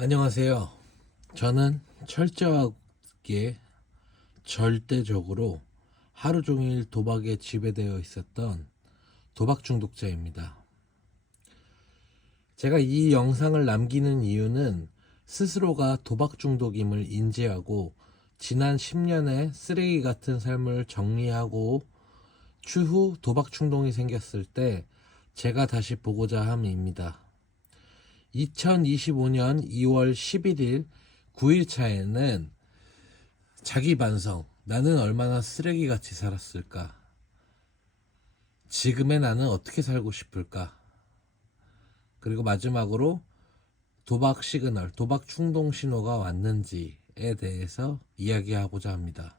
안녕하세요. 저는 철저하게 절대적으로 하루 종일 도박에 지배되어 있었던 도박 중독자입니다. 제가 이 영상을 남기는 이유는 스스로가 도박 중독임을 인지하고 지난 10년의 쓰레기 같은 삶을 정리하고 추후 도박 충동이 생겼을 때 제가 다시 보고자 함입니다. 2025년 2월 11일 9일차에는 자기 반성, 나는 얼마나 쓰레기같이 살았을까? 지금의 나는 어떻게 살고 싶을까? 그리고 마지막으로 도박 시그널, 도박 충동 신호가 왔는지에 대해서 이야기하고자 합니다.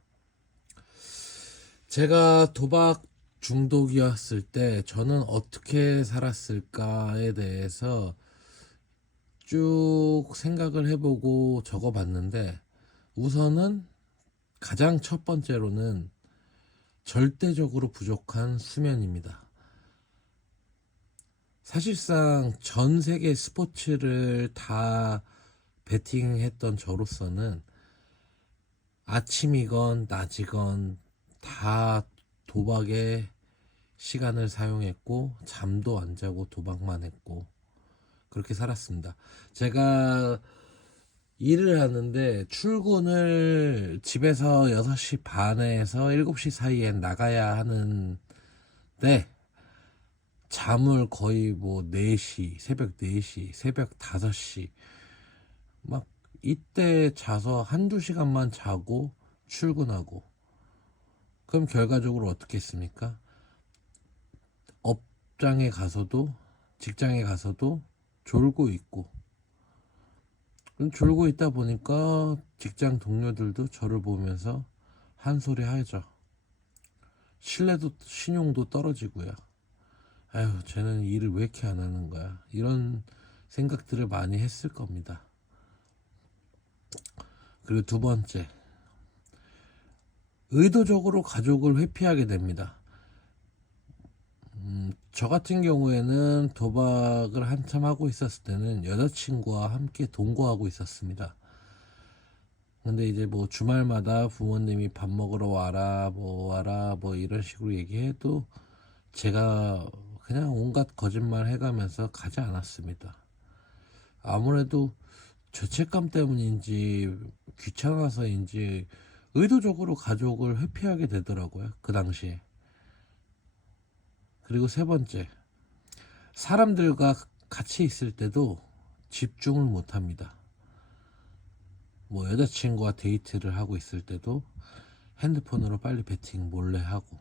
제가 도박 중독이었을 때 저는 어떻게 살았을까에 대해서 쭉 생각을 해보고 적어봤는데, 우선은 가장 첫 번째로는 절대적으로 부족한 수면입니다. 사실상 전 세계 스포츠를 다 베팅했던 저로서는 아침이건 낮이건 다 도박에 시간을 사용했고, 잠도 안 자고 도박만 했고, 그렇게 살았습니다. 제가 일을 하는데 출근을 집에서 6시 반에서 7시 사이에 나가야 하는데, 잠을 거의 뭐 4시, 새벽 4시, 새벽 5시 막 이때 자서 한두 시간만 자고 출근하고, 그럼 결과적으로 어떻게 했습니까? 업장에 가서도, 직장에 가서도 졸고 있고, 졸고 있다 보니까 직장 동료들도 저를 보면서 한 소리 하죠. 신용도 떨어지고요. 아유, 쟤는 일을 왜 이렇게 안 하는 거야? 이런 생각들을 많이 했을 겁니다. 그리고 두 번째, 의도적으로 가족을 회피하게 됩니다. 저 같은 경우에는 도박을 한참 하고 있었을 때는 여자친구와 함께 동거하고 있었습니다. 근데 이제 뭐 주말마다 부모님이 밥 먹으러 와라 뭐 이런 식으로 얘기해도 제가 그냥 온갖 거짓말 해가면서 가지 않았습니다. 아무래도 죄책감 때문인지 귀찮아서인지 의도적으로 가족을 회피하게 되더라고요, 그 당시에. 그리고 세 번째, 사람들과 같이 있을 때도 집중을 못 합니다. 뭐 여자친구와 데이트를 하고 있을 때도 핸드폰으로 빨리 배팅 몰래 하고,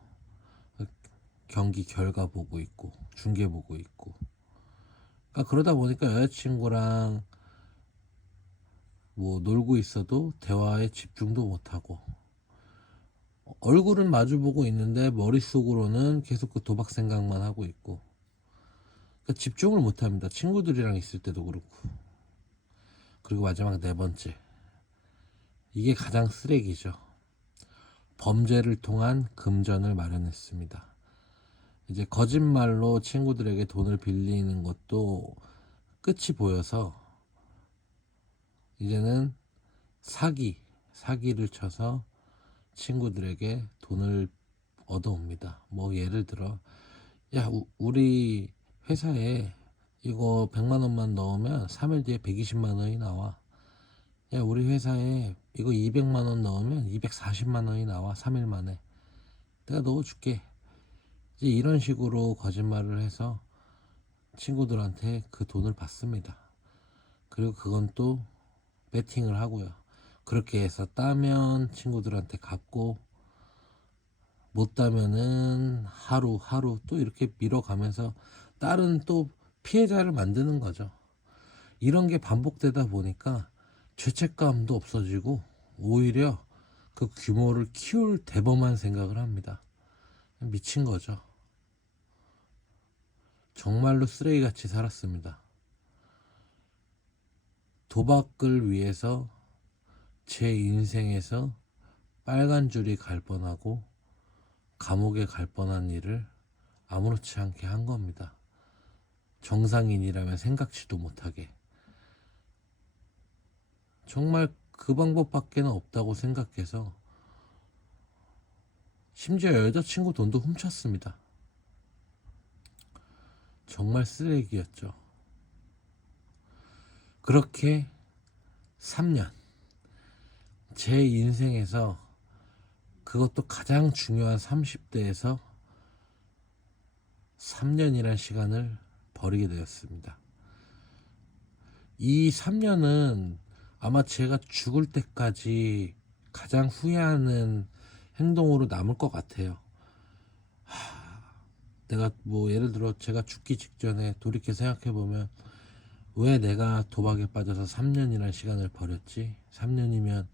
경기 결과 보고 있고, 중계 보고 있고. 그러니까 그러다 보니까 여자친구랑 뭐 놀고 있어도 대화에 집중도 못하고, 얼굴은 마주보고 있는데 머릿속으로는 계속 그 도박 생각만 하고 있고, 그러니까 집중을 못합니다. 친구들이랑 있을 때도 그렇고. 그리고 마지막 네 번째, 이게 가장 쓰레기죠. 범죄를 통한 금전을 마련했습니다. 이제 거짓말로 친구들에게 돈을 빌리는 것도 끝이 보여서 이제는 사기를 쳐서 친구들에게 돈을 얻어옵니다. 뭐 예를 들어, 야, 우리 회사에 이거 100만 원만 넣으면 3일 뒤에 120만 원이 나와. 야, 우리 회사에 이거 200만 원 넣으면 240만 원이 나와. 3일 만에. 내가 넣어줄게. 이제 이런 식으로 거짓말을 해서 친구들한테 그 돈을 받습니다. 그리고 그건 또 베팅을 하고요. 그렇게 해서 따면 친구들한테 갚고, 못 따면은 하루 또 이렇게 밀어가면서 다른 또 피해자를 만드는 거죠. 이런 게 반복되다 보니까 죄책감도 없어지고 오히려 그 규모를 키울 대범한 생각을 합니다. 미친 거죠. 정말로 쓰레기같이 살았습니다. 도박을 위해서 제 인생에서 빨간 줄이 갈 뻔하고 감옥에 갈 뻔한 일을 아무렇지 않게 한 겁니다. 정상인이라면 생각지도 못하게. 정말 그 방법밖에 없다고 생각해서 심지어 여자친구 돈도 훔쳤습니다. 정말 쓰레기였죠. 그렇게 3년, 제 인생에서 그것도 가장 중요한 30대에서 3년이란 시간을 버리게 되었습니다. 이 3년은 아마 제가 죽을 때까지 가장 후회하는 행동으로 남을 것 같아요. 내가 뭐 예를 들어 제가 죽기 직전에 돌이켜 생각해보면 왜 내가 도박에 빠져서 3년이라는 시간을 버렸지? 3년이면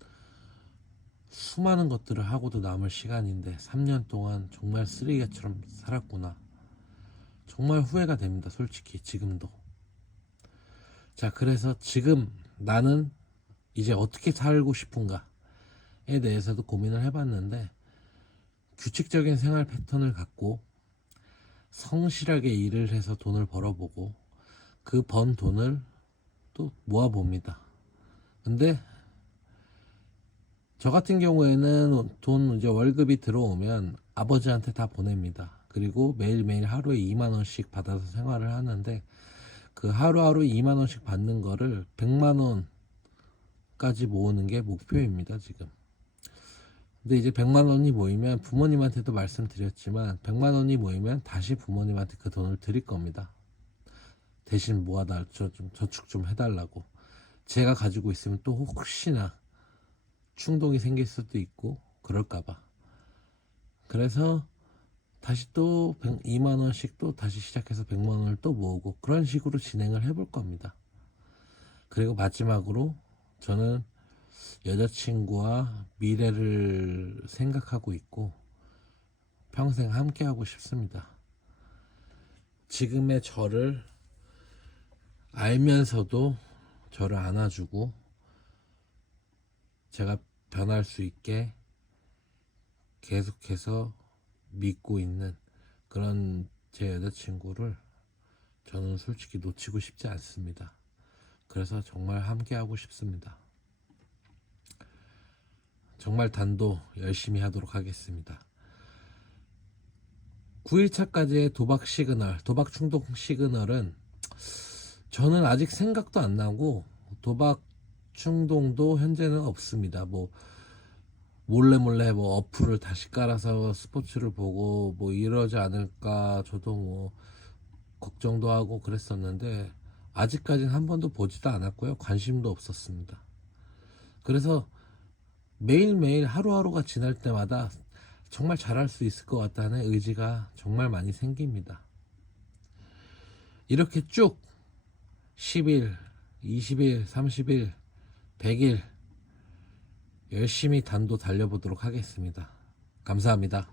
수많은 것들을 하고도 남을 시간인데 3년 동안 정말 쓰레기처럼 살았구나. 정말 후회가 됩니다. 솔직히 지금도. 자, 그래서 지금 나는 이제 어떻게 살고 싶은가에 대해서도 고민을 해봤는데 규칙적인 생활 패턴을 갖고 성실하게 일을 해서 돈을 벌어보고 그 번 돈을 또 모아봅니다. 근데 저 같은 경우에는 돈 이제 월급이 들어오면 아버지한테 다 보냅니다. 그리고 매일매일 하루에 2만 원씩 받아서 생활을 하는데 그 하루하루 2만 원씩 받는 거를 100만 원까지 모으는 게 목표입니다, 지금. 근데 이제 100만 원이 모이면 부모님한테도 말씀드렸지만 100만 원이 모이면 다시 부모님한테 그 돈을 드릴 겁니다. 대신 모아달 좀 저축 좀 해달라고. 제가 가지고 있으면 또 혹시나 충동이 생길 수도 있고 그럴까봐. 그래서 다시 또 2만 원씩 또 다시 시작해서 100만 원을 또 모으고 그런 식으로 진행을 해볼 겁니다. 그리고 마지막으로 저는 여자친구와 미래를 생각하고 있고 평생 함께하고 싶습니다. 지금의 저를 알면서도 저를 안아주고 제가 변할 수 있게 계속해서 믿고 있는 그런 제 여자친구를 저는 솔직히 놓치고 싶지 않습니다. 그래서 정말 함께하고 싶습니다. 정말 단도 열심히 하도록 하겠습니다. 9일차까지의 도박 시그널, 도박 충동 시그널은 저는 아직 생각도 안 나고 도박 충동도 현재는 없습니다. 뭐 몰래 뭐 어플을 다시 깔아서 스포츠를 보고 뭐 이러지 않을까 저도 뭐 걱정도 하고 그랬었는데 아직까지는 한 번도 보지도 않았고요. 관심도 없었습니다. 그래서 매일매일 하루하루가 지날 때마다 정말 잘할 수 있을 것 같다는 의지가 정말 많이 생깁니다. 이렇게 쭉 10일, 20일, 30일, 100일 열심히 단도 달려보도록 하겠습니다. 감사합니다.